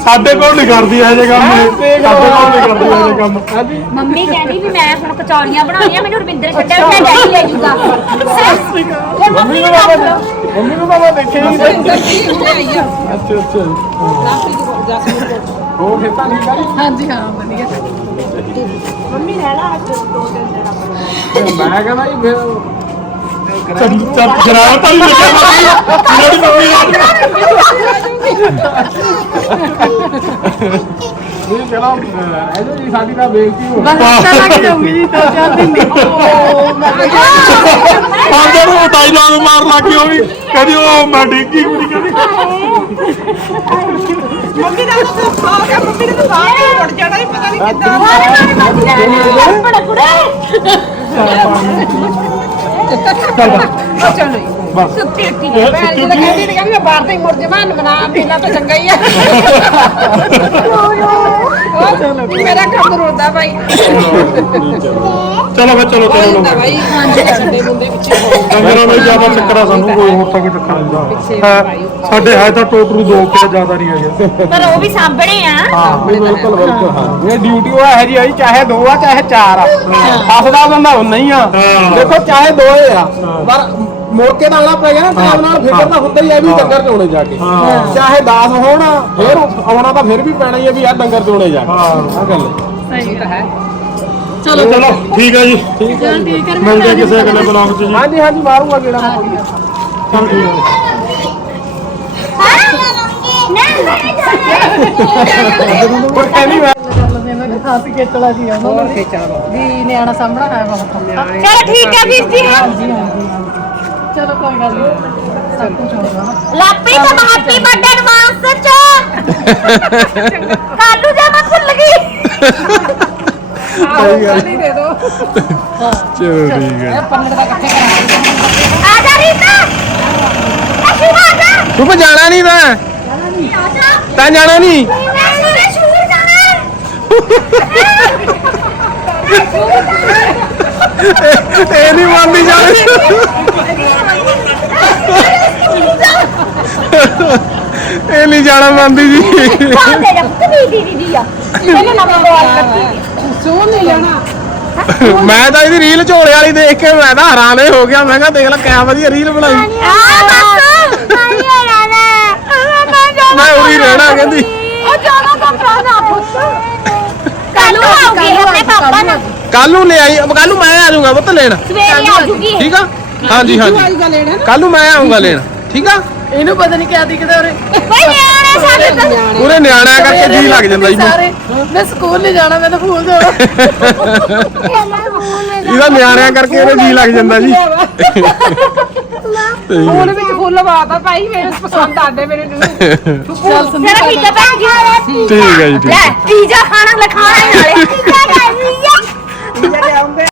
ਸਾਡੇ ਕੋਲ ਨਹੀਂ ਕਰਦੀ ਇਹ ਜੇ ਕੰਮ। ਇਹ। ਸਾਡੇ ਕੋਲ ਨਹੀਂ ਕਰਦੀ ਇਹ ਜੇ ਕੰਮ। ਹਾਂਜੀ। ਮੰਮੀ ਕਹਿੰਦੀ ਵੀ ਮੈਂ ਹੁਣ ਕਚੌੜੀਆਂ ਬਣਾਉਣੀਆਂ ਮੈਨੂੰ ਰਵਿੰਦਰ ਛੱਡਿਆ ਮੈਂ ਡੈਡੀ ਲੈ ਜੂਗਾ। ਫਿਰ ਮੰਮੀ ਨੂੰ ਦੱਸ ਲਓ ਮੰਮੀ ਨੂੰ ਦੇਖਿਆ ਹੀ ਨਹੀਂ। ਅੱਛਾ ਅੱਛਾ। ਉਹ ਖੇਤਾਂ ਨਹੀਂ ਕਰੀ ਹਾਂਜੀ ਹਾਂ ਵਧੀਆ। ਮੈਂ ਕਹਿੰਦਾ ਜੀ ਫਿਰ ਮੇਰੀ ਮੰਮੀ ਇਹ ਚਲੋ ਇਹਦੇ ਜੀ ਸਾਡੀ ਤਾਂ ਬੇਇੱਜ਼ਤੀ ਹੋ ਆਂਦੇ ਨੂੰ ਮਾਰ ਲੱਗੀ ਉਹ ਵੀ। ਕਹਿੰਦੀ ਉਹ ਮੈਂ ਡਿੱਗੀ ਕਹਿੰਦੀ ਮੰਮੀ ਦਾ ਤਾਂ ਖਾ ਕੇ ਮੰਮੀ ਨੇ ਤਾਂ ਸਾਹ ਹੀ ਉੱਡ ਜਾਣਾ ਹੀ ਪਤਾ ਨਹੀਂ ਕਿੱਦਾਂ। ਮਾਰੇ ਮਾਰੇ ਮਾਰੇ ਬੜਾ ਕੁੜੇ। ਚਲੋ ਜੀ ਬਸ। ਸੁੱਤੀ ਉੱਠੀ ਇਹ ਭੈਣ ਜੀ ਸੁੱਤੀ ਤਾਂ ਕਹਿੰਦੀ ਨਹੀਂ ਕਹਿੰਦੀ ਮੈਂ ਬਾਹਰ ਤੇ ਮੁੜ ਜਮਾਨ ਬਣਾ ਮੇਲਾ ਤਾਂ ਚੰਗਾ ਹੀ ਆ। ਮੇਰਾ ਕੰਮ ਰੋਂਦਾ ਭਾਈ ਚਲੋ ਫਿਰ ਚਲੋ ਚਲੋ। ਰੋਂਦਾ ਭਾਈ ਛੱਡੇ ਮੁੰਡੇ ਪਿੱਛੇ ਡੰਗਰਾਂ ਨੂੰ ਜ਼ਿਆਦਾ ਚੱਕਰ ਆ ਸਾਨੂੰ ਕੋਈ ਹੋਰ ਤਾਂ ਕੋਈ ਚੱਕਰ ਨਹੀਂ ਹਾਂ ਸਾਡੇ ਹੈ ਤਾਂ ਟੋਟਰੂ ਦੋ ਕੇ ਜ਼ਿਆਦਾ ਨਹੀਂ ਹੈਗੇ। ਪਰ ਉਹ ਵੀ ਸਾਂਭਣੇ ਆ। ਬਿਲਕੁਲ ਬਿਲਕੁਲ ਹਾਂ। ਇਹ ਡਿਊਟੀ ਉਹ ਹੈ ਜੀ ਆਈ ਚਾਹੇ ਦੋ ਆ ਚਾਹੇ ਚਾਰ ਆ। ਫਸਦਾ ਬੰਦਾ ਉਹ ਨਹੀਂ ਆ। ਹਾਂ। ਦੇਖੋ ਚਾਹੇ ਦੋ ਏ ਆ ਪਰ ਮੁੜ ਕੇ ਤਾਂ ਆਉਣਾ ਪੈ ਗਿਆ ਨਾ ਟਾਈਮ ਨਾਲ ਫਿਕਰ ਤਾਂ ਹੁੰਦਾ ਹੀ ਆ ਵੀ ਡੰਗਰ ਚੋਣੇ ਜਾ ਕੇ। ਚਾਹੇ 10 ਹੋਣ ਫਿਰ ਆਉਣਾ ਤਾਂ ਫਿਰ ਵੀ ਪੈਣਾ ਹੀ ਆ ਵੀ ਆ ਡੰਗਰ ਚੋਣੇ ਜਾ ਕੇ। ਹਾਂ। ਆ ਗੱਲ ਹੈ। ਸਹੀ ਤਾਂ ਹੈ। ਚਲੋ ਚਲੋ। ਠੀਕ ਹੈ ਜੀ। ਠੀਕ ਹੈ ਠੀਕ ਹੈ ਮਿਲਦੇ ਹਾਂ ਕਿਸੇ ਅਗਲੇ ਬਲੌਗ 'ਚ ਜੀ। ਹਾਂਜੀ ਹਾਂਜੀ ਮਾਰੂਗਾ ਕਿਹੜਾ ਚਲ ਠੀਕ ਹੈ। ਕੋਈ ਕਹਿੰਦੀ ਮੈਂ ਕਰ ਲੈਂਦੇ ਨੇ ਖਾਸ ਖੇਚਲਾ ਜੀ ਉਹਨਾਂ ਨੂੰ ਵੀ ਵੀ ਨਿਆਣਾ ਸਾਹਮਣਾ ਹੈ ਬਹੁਤ। ਔਖਾ। ਚਲੋ ਠੀਕ ਹੈ ਵੀਰ ਜੀ। ਹਾਂਜੀ ਹਾਂਜੀ ਹਾਂਜੀ। ਚਲੋ ਕੋਈ ਗੱਲ ਨਹੀਂ ਸਭ ਕੁਝ ਹੋਗਾ ਲਾਪੀ ਤਾਂ ਹੈਪੀ ਬਰਥਡੇ ਐਡਵਾਂਸ ਚ। ਕੱਲੂ ਜਾ ਮੈਂ ਭੁੱਲ ਗਈ। ਨਹੀਂ ਦੇ ਦੋ। ਚਲੋ ਠੀਕ ਹੈ। ਪੰਗੜ ਦਾ ਇਕੱਠੇ ਕਰਾਂਗੇ ਆ ਜਾ ਰੀਤਾ। ਅਸੀਂ ਆ ਜਾ। ਤੂੰ ਜਾਣਾ ਨਹੀਂ ਤਾਂ ਆ ਜਾ ਤਾਂ ਜਾਣਾ। ਨਹੀਂ ਮੈਂ ਸੁਣੇ ਸ਼ੁਰੂ ਜਾਣਾ। ਇਹ ਨਹੀਂ ਮੰਨਦੀ ਜਾਣ ਇਹ ਨਹੀਂ ਜਾਣਾ ਮੰਨਦੀ ਜੀ। ਬਾਹਰ ਦੇ ਜਾ ਦੀ ਦੀ ਦੀ ਆ ਇਹਨੇ ਨਾ ਮੋਬਾਈਲ ਕੱਟੀ ਮੈਂ ਤਾਂ ਇਹਦੀ ਰੀਲ ਝੋਲੇ ਵਾਲੀ ਦੇਖ ਕੇ ਮੈਂ ਤਾਂ ਹੈਰਾਨ ਹੀ ਹੋ ਗਿਆ। ਮੈਂ ਕਿਹਾ ਦੇਖ ਲੈ ਕਿਆ ਵਧੀਆ ਰੀਲ ਬਣਾਈ। ਆ ਬਸ ਨਹੀਂ ਆ ਜਾਣਾ ਮੈਂ ਉਰੀ ਰਹਿਣਾ ਕਹਿੰਦੀ। ਉਹ ਜਾਣਾ ਤਾਂ ਪ੍ਰਾਣਾ ਪੁੱਤ। ਕੱਲੂ ਆਉਗੀ ਆਪਣੇ ਪਾਪਾ ਨਾਲ। ਕੱਲ ਨੂੰ ਲੈ ਆਈ ਕੱਲ ਨੂੰ ਮੈਂ ਆ ਜਾਊਂਗਾ ਪੁੱਤ ਲੈਣ। ਸਵੇਰੇ ਆ ਜੂਗੀ। ਠੀਕ ਆ? ਹਾਂਜੀ ਹਾਂਜੀ। ਆਈ ਗੱਲ ਲੈਣਾ ਕੱਲ ਨੂੰ? ਮੈਂ ਆਉਂਗਾ ਲੈਣ। ਠੀਕ ਆ? ਇਹਨੂੰ ਪਤਾ ਨਹੀਂ ਕਿਆ ਦਿਖਦਾ ਉਰੇ। ਬਈ ਨਿਆਣੇ ਸਾਡੇ ਤਾਂ ਪੂਰੇ ਨਿਆਣਿਆਂ ਕਰਕੇ ਜੀ ਲੱਗ ਜਾਂਦਾ ਜੀ ਸਾਰੇ ਮੈਂ ਸਕੂਲ ਨਹੀਂ ਜਾਣਾ ਮੈਂ ਤਾਂ ਭੁੱਲ ਜਾਣਾ ਇਹਦਾ ਨਿਆਣਿਆਂ ਕਰਕੇ ਇਹਦੇ ਜੀ ਲੱਗ ਜਾਂਦਾ ਜੀ। ਫੁੱਲ ਵਿੱਚ ਫੁੱਲ ਵਾਤਾ ਭਾਈ ਮੈਨੂੰ ਪਸੰਦ ਆਦੇ ਮੇਰੇ ਨੂੰ। ਚੱਲ ਚਲੋ ਠੀਕ ਹੈ ਭੈਣ ਜੀ ਠੀਕ ਹੈ ਜੀ ਠੀਕ ਲੈ ਪੀਜ਼ਾ ਖਾਣਾ ਲਖਾਣਾ ਨਾਲੇ। ya le